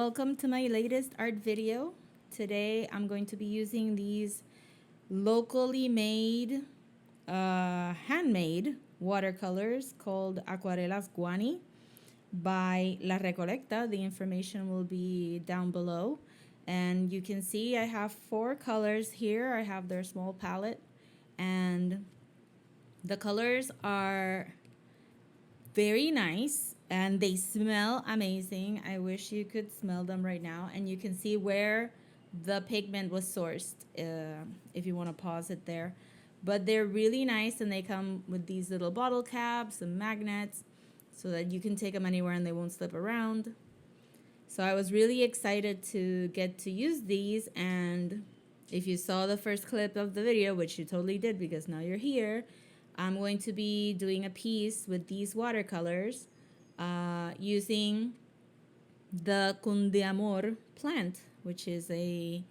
welcome to my latest art video. Today I'm going to be using these locally made, handmade watercolors called Acuarelas Guani by La Recolecta. The information will be down below. And you can see I have 4 colors here. I have their small palette, and the colors are very nice and they smell amazing. I wish you could smell them right now, and you can see where the pigment was sourced, if you want to pause it there. But they're really nice, and they come with these little bottle caps and magnets so that you can take them anywhere and they won't slip around. So I was really excited to get to use these, and if you saw the first clip of the video, which you totally did because now you're here, I'm going to be doing a piece with these watercolors using the Cundeamor plant, which is a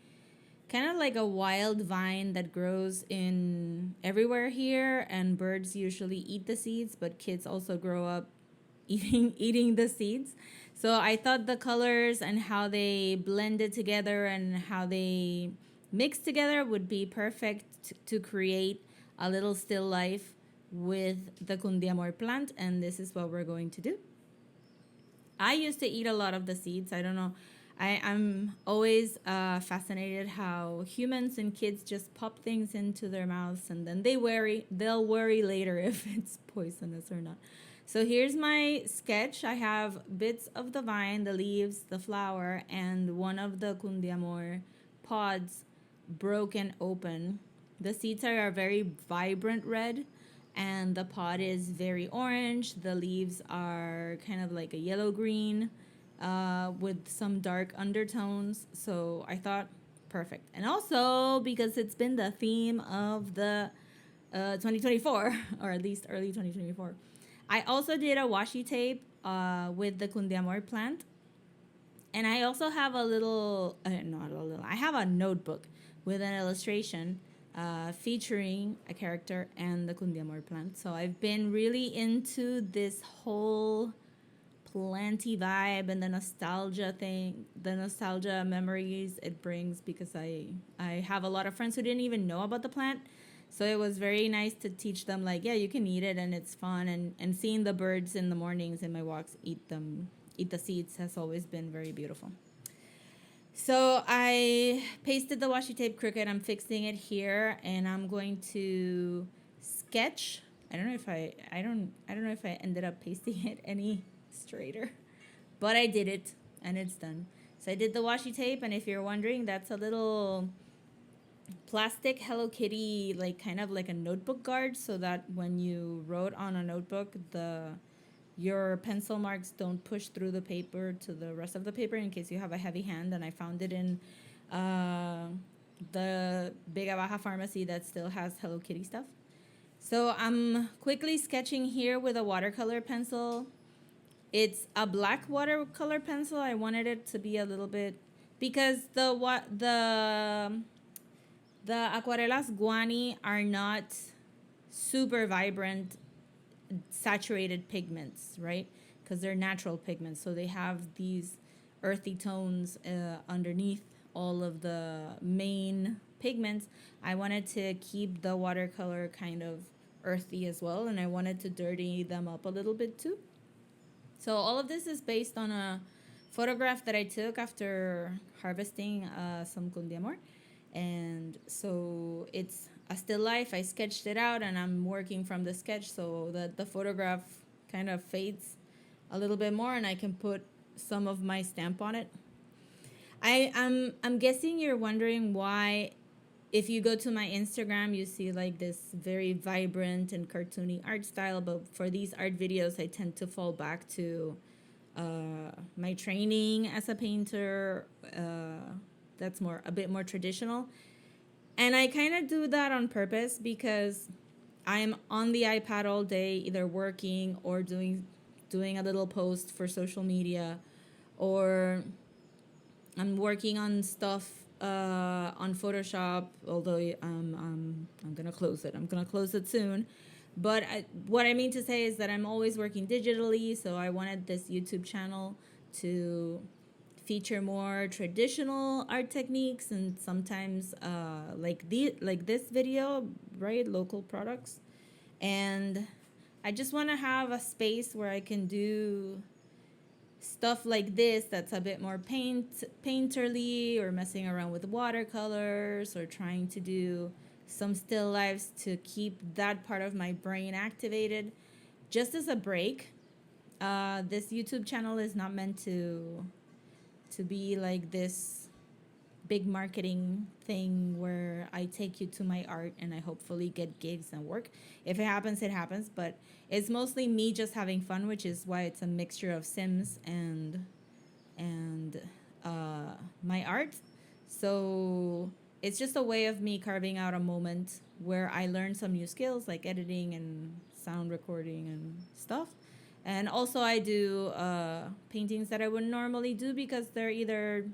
kind of like a wild vine that grows in everywhere here, and birds usually eat the seeds, but kids also grow up eating the seeds. So I thought the colors and how they blended together and how they mixed together would be perfect to create a little still life with the Cundeamor plant, and this is what we're going to do. I used to eat a lot of the seeds. I don't know. I'm always fascinated how humans and kids just pop things into their mouths, and then they'll worry later if it's poisonous or not. So here's my sketch. I have bits of the vine, the leaves, the flower, and one of the Cundeamor pods broken open. The seeds are a very vibrant red, and the pod is very orange. The leaves are kind of like a yellow-green with some dark undertones. So I thought, perfect. And also because it's been the theme of the 2024, or at least early 2024. I also did a washi tape with the Cundeamor plant. And I also have a little, not a little, I have a notebook with an illustration featuring a character and the Cundeamor plant. So I've been really into this whole planty vibe and the nostalgia thing, the nostalgia memories it brings, because I have a lot of friends who didn't even know about the plant. So it was very nice to teach them, like, yeah, you can eat it and it's fun. And seeing the birds in the mornings in my walks eat the seeds has always been very beautiful. So I pasted the washi tape crooked. I'm fixing it here, and I'm going to sketch. I don't know if I ended up pasting it any straighter, but I did it and it's done. So I did the washi tape, and if you're wondering, that's a little plastic Hello Kitty, like kind of like a notebook guard, so that when you wrote on a notebook, your pencil marks don't push through the paper to the rest of the paper in case you have a heavy hand. And I found it in the Vega Baja pharmacy that still has Hello Kitty stuff. So I'm quickly sketching here with a watercolor pencil. It's a black watercolor pencil. I wanted it to be a little bit, because the Acuarelas Guani are not super vibrant saturated pigments, right? Because they're natural pigments, so they have these earthy tones underneath all of the main pigments. I wanted to keep the watercolor kind of earthy as well, and I wanted to dirty them up a little bit too. So all of this is based on a photograph that I took after harvesting some Cundeamor. And so it's a still life. I sketched it out, and I'm working from the sketch so that the photograph kind of fades a little bit more, and I can put some of my stamp on it. I'm guessing you're wondering why, if you go to my Instagram, you see like this very vibrant and cartoony art style, but for these art videos I tend to fall back to my training as a painter. That's a bit more traditional. And I kind of do that on purpose because I'm on the iPad all day, either working or doing a little post for social media, or I'm working on stuff on Photoshop, although I'm going to close it. I'm going to close it soon. But what I mean to say is that I'm always working digitally, so I wanted this YouTube channel to feature more traditional art techniques, and sometimes like this video, right, local products. And I just want to have a space where I can do stuff like this that's a bit more painterly, or messing around with watercolors, or trying to do some still lifes to keep that part of my brain activated, just as a break. This YouTube channel is not meant to be like this big marketing thing where I take you to my art and I hopefully get gigs and work. If it happens, it happens. But it's mostly me just having fun, which is why it's a mixture of Sims and my art. So it's just a way of me carving out a moment where I learn some new skills like editing and sound recording and stuff. And also I do paintings that I wouldn't normally do because they're either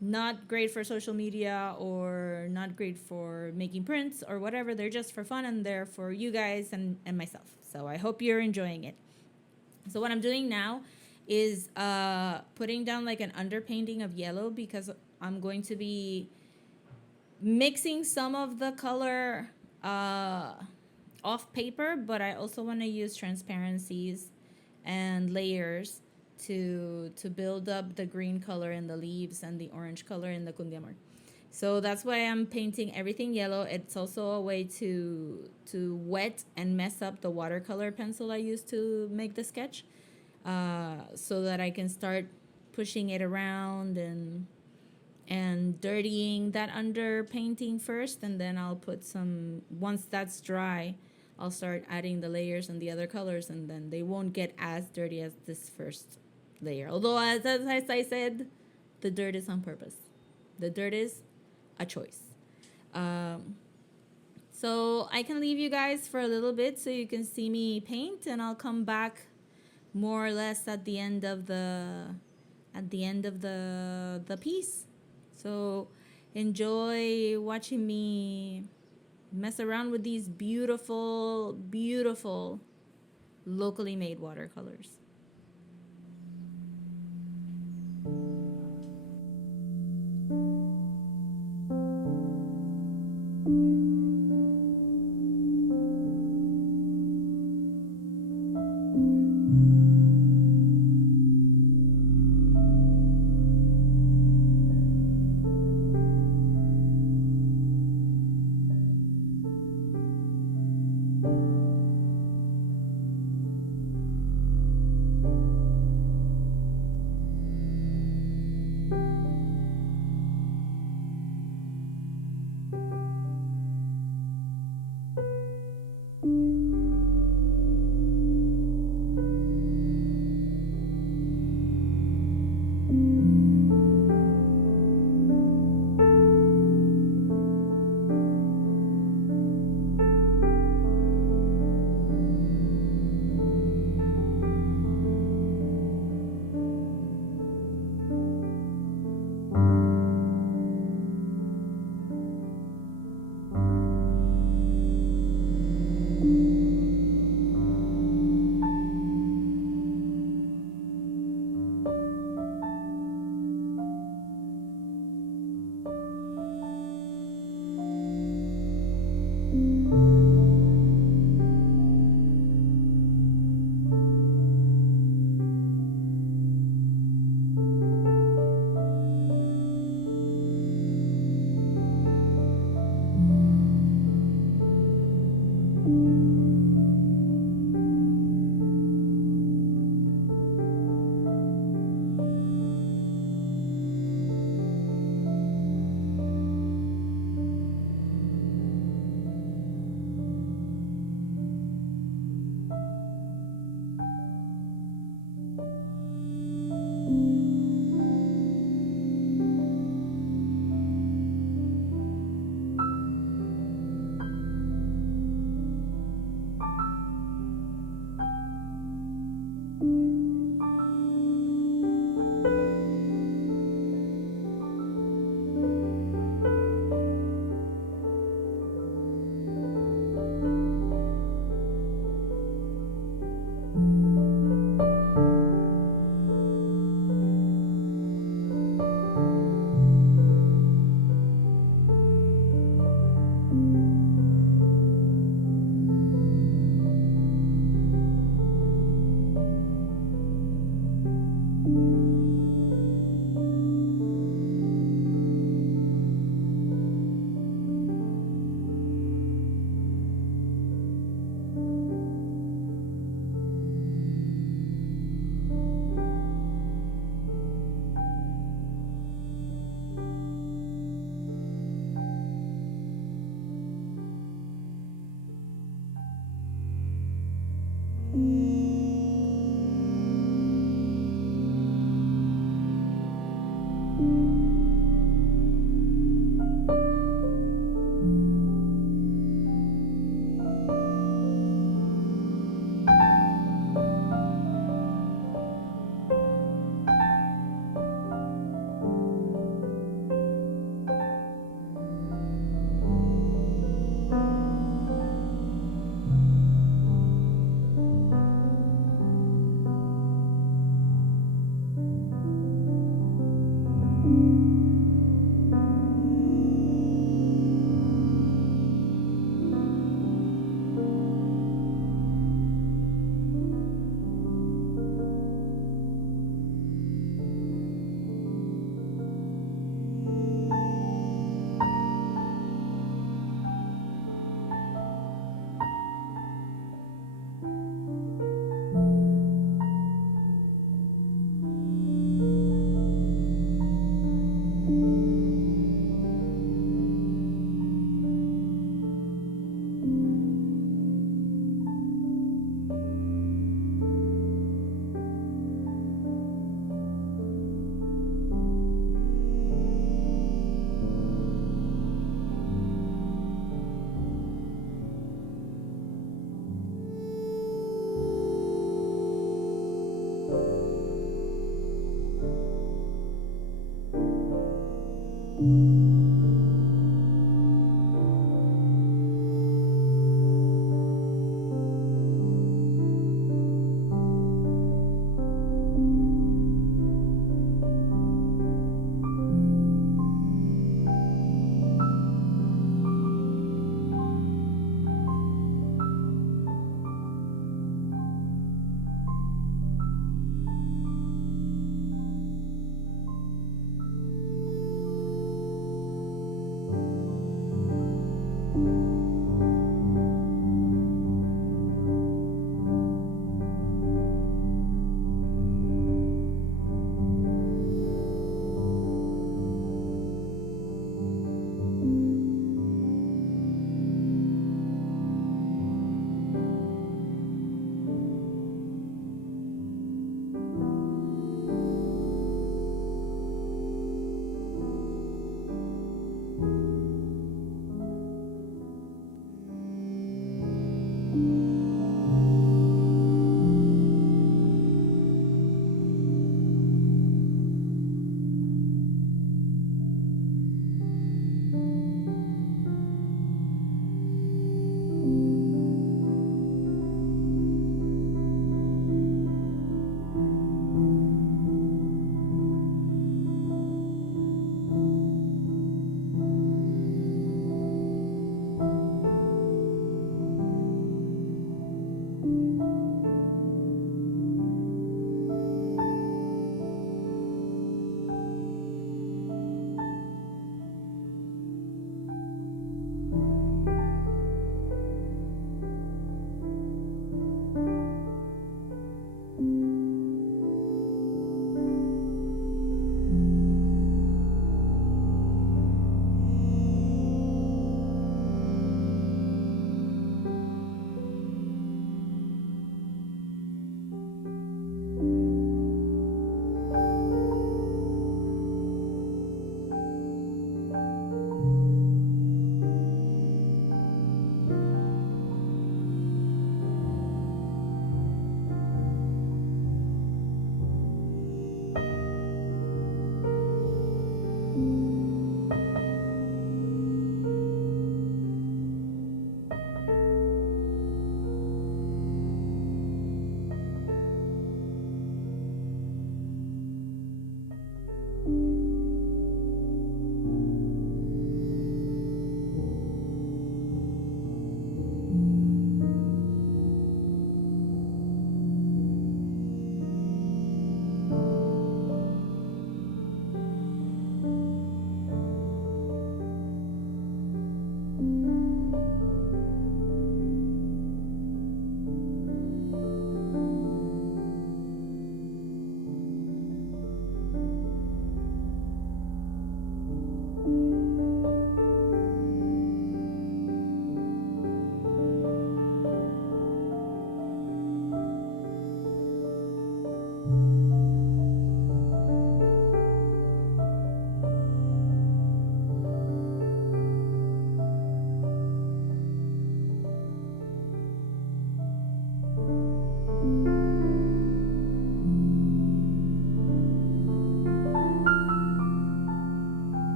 not great for social media or not great for making prints or whatever. They're just for fun, and they're for you guys and myself. So I hope you're enjoying it. So what I'm doing now is putting down like an underpainting of yellow, because I'm going to be mixing some of the color off paper, but I also want to use transparencies and layers to build up the green color in the leaves and the orange color in the Cundeamor. So that's why I'm painting everything yellow. It's also a way to wet and mess up the watercolor pencil I used to make the sketch, so that I can start pushing it around and dirtying that under painting first, and then I'll put some, once that's dry, I'll start adding the layers and the other colors, and then they won't get as dirty as this first layer. Although, as I said, the dirt is on purpose. The dirt is a choice. So I can leave you guys for a little bit so you can see me paint, and I'll come back more or less at the end of the piece. So enjoy watching me mess around with these beautiful, beautiful locally made watercolors.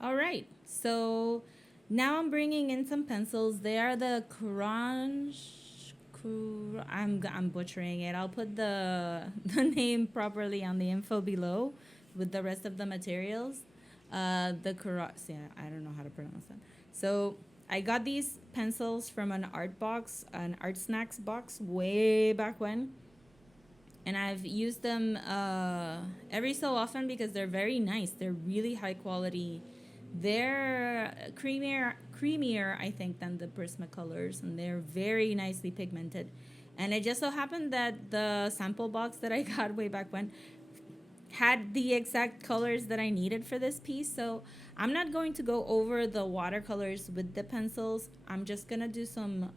All right, so now I'm bringing in some pencils. They are the Caran. I'm butchering it. I'll put the name properly on the info below with the rest of the materials. The Caran. Yeah, I don't know how to pronounce that. So I got these pencils from an art snacks box way back when. And I've used them every so often because they're very nice. They're really high quality. They're creamier, I think, than the Prismacolors, and they're very nicely pigmented. And it just so happened that the sample box that I got way back when had the exact colors that I needed for this piece. So I'm not going to go over the watercolors with the pencils. I'm just gonna do some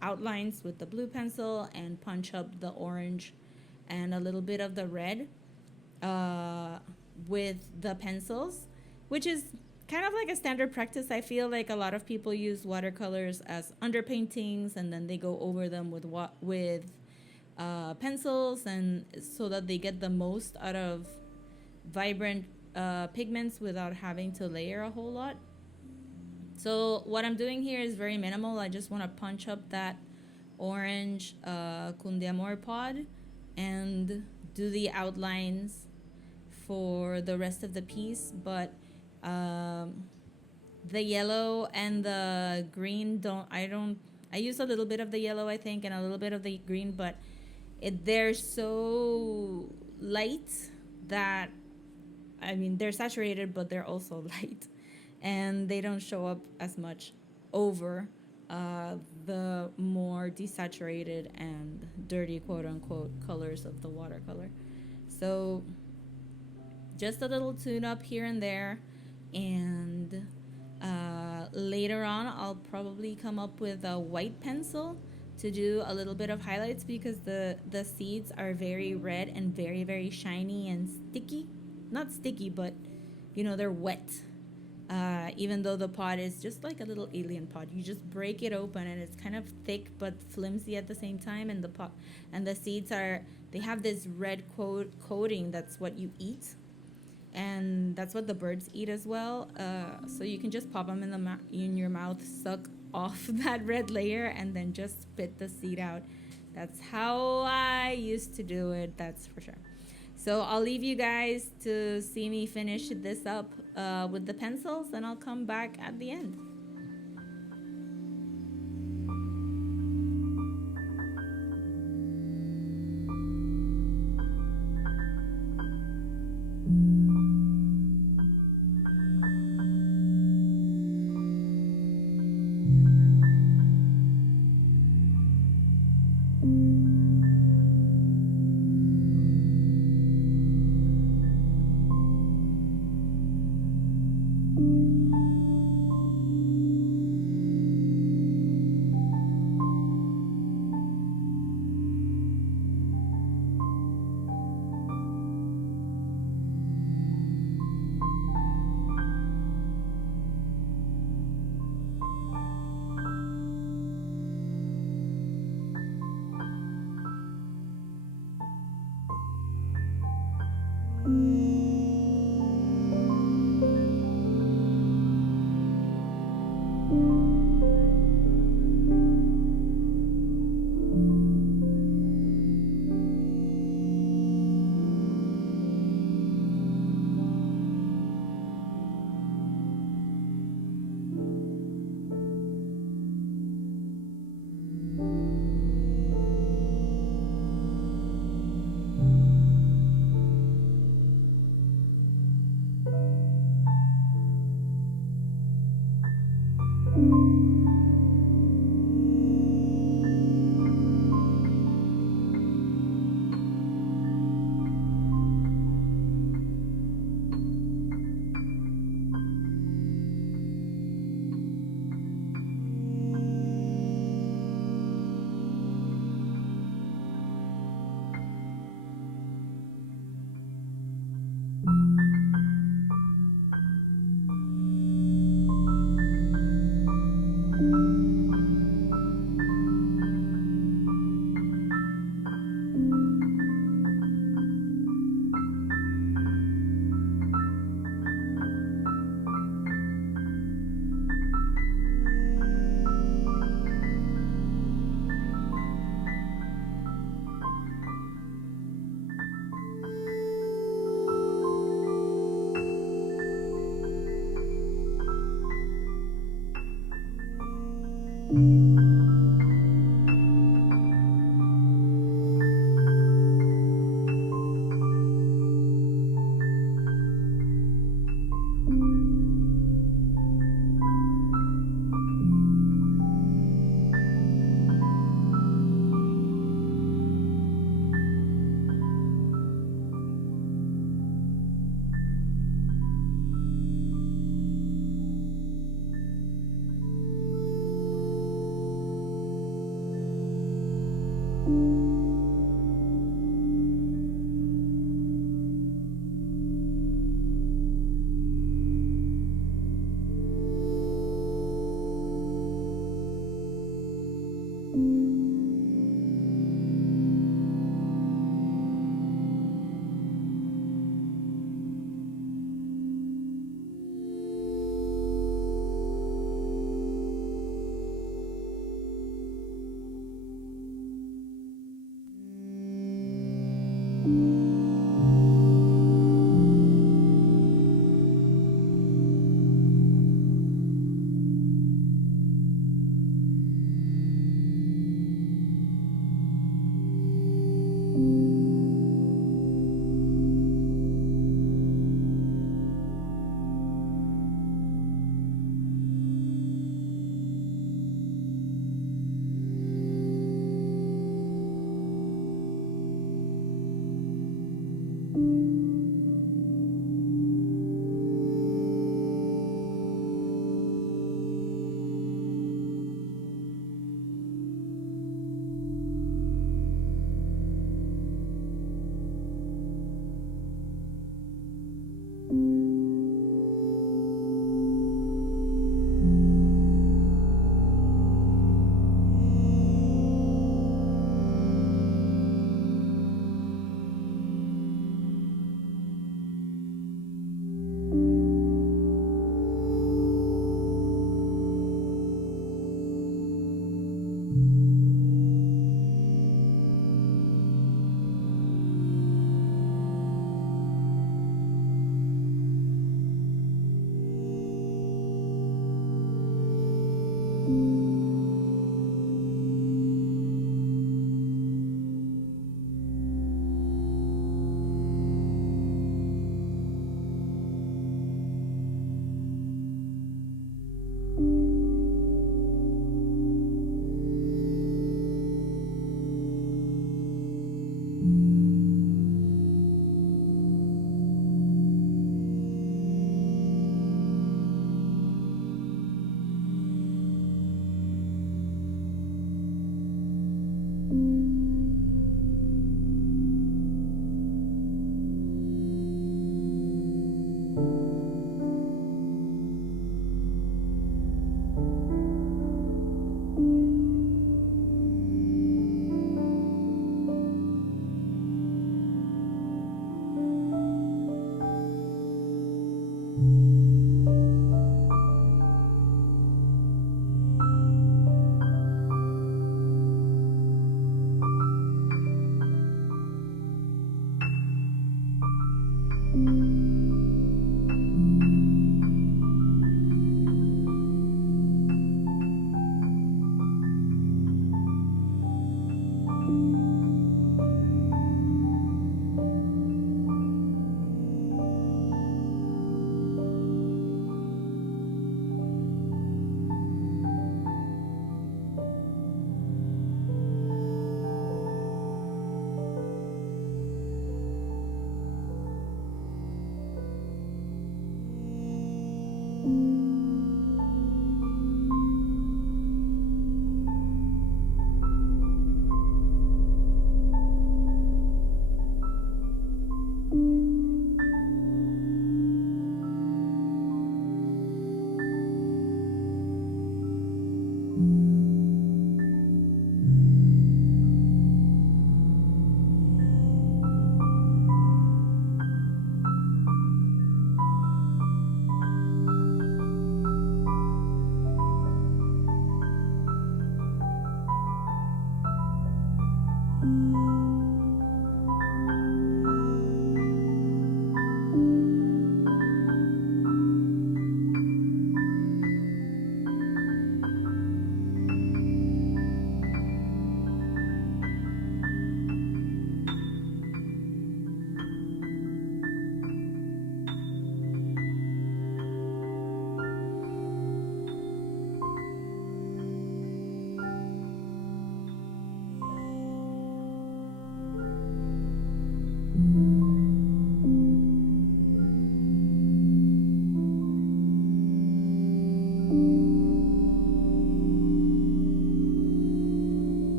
outlines with the blue pencil and punch up the orange and a little bit of the red with the pencils, which is kind of like a standard practice. I feel like a lot of people use watercolors as underpaintings, and then they go over them with pencils, and so that they get the most out of vibrant pigments without having to layer a whole lot. So what I'm doing here is very minimal. I just want to punch up that orange Cundeamor pod and do the outlines for the rest of the piece. But the yellow and the green I use a little bit of the yellow, I think, and a little bit of the green, but they're so light that, I mean, they're saturated, but they're also light, and they don't show up as much over the more desaturated and dirty, quote unquote, colors of the watercolor. So just a little tune up here and there, and later on I'll probably come up with a white pencil to do a little bit of highlights, because the seeds are very red and very, very shiny and sticky. Not sticky, but they're wet. Even though the pod is just like a little alien pod, you just break it open and it's kind of thick but flimsy at the same time, and the seeds they have this red coating. That's what you eat, and that's what the birds eat as well. So you can just pop them in your mouth, suck off that red layer, and then just spit the seed out. That's how I used to do it, that's for sure. So I'll leave you guys to see me finish this up with the pencils, and I'll come back at the end.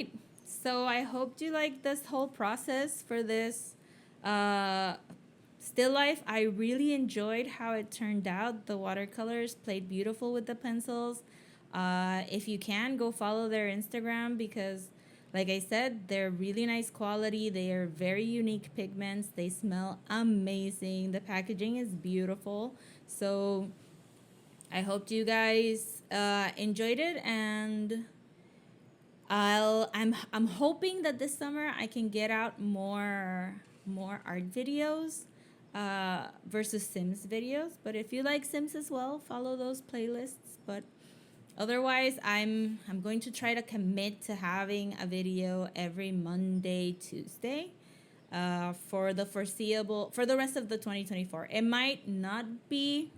right. So I hope you like this whole process for this still life. I really enjoyed how it turned out. The watercolors played beautiful with the pencils. If you can, go follow their Instagram because, like I said, they're really nice quality. They are very unique pigments. They smell amazing. The packaging is beautiful. So I hope you guys enjoyed it, and I'm hoping that this summer I can get out more art videos versus Sims videos. But if you like Sims as well, follow those playlists. But otherwise, I'm going to try to commit to having a video every Monday, Tuesday, for the rest of the 2024. It might not be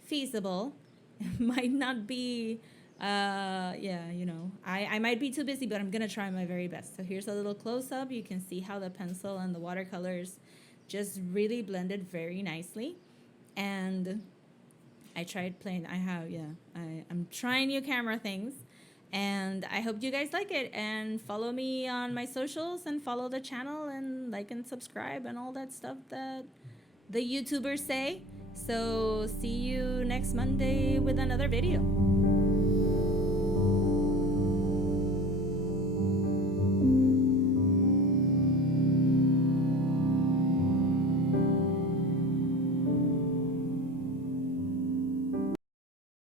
feasible. It might not be. I might be too busy, but I'm gonna try my very best. So here's a little close up. You can see how the pencil and the watercolors just really blended very nicely, and I tried playing. I'm trying new camera things, and I hope you guys like it. And follow me on my socials, and follow the channel, and like and subscribe, and all that stuff that the YouTubers say. So see you next Monday with another video.